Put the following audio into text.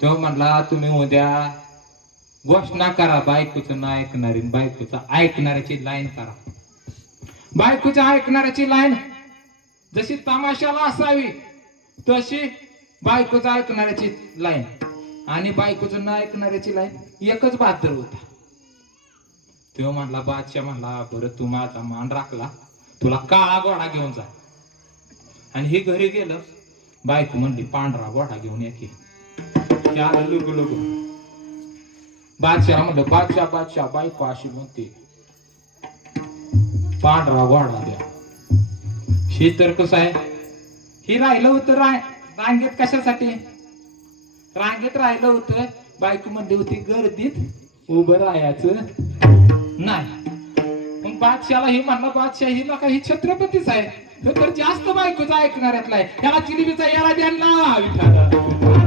तो म्हणला तुम्ही उद्या घोषणा करा, बायकोचं ना ऐकणारी बायकोचं ऐकणाऱ्याची लाईन करा. बायकोच्या ऐकणाऱ्याची लाईन जशी तमाशाला असावी तशी बायकोचं ऐकणाऱ्याची लाईन आणि बायकोचं न ऐकणाऱ्याची लाईन एकच बहादर होता. तो म्हणला बादशाह म्हणला बरं तू माझा मान राखला, तुला काळा घोडा घेऊन जा. आणि हे घरी गेलं. बायको म्हणली पांढरा घोडा घेऊन ये की. त्याला लुगू लुगू. बादशाह म्हणलं बादशाह बादशाह बायको अशी म्हणते पांढरा घोडा द्या. हे तर कसं आहे, हे राहिलं होतं रांगेत कशासाठी, रांगेत राहिलं होतं. बायको म्हणली होती गर्दीत उभं राहायचं नाही. मग बादशाला हे म्हणलं बादशाह हिला काही छत्रपतीच आहे, हे तर जास्त बायकोचा ऐकणाऱ्यातला आहे. याला जिलेबीचा याला द्या ना विठाला.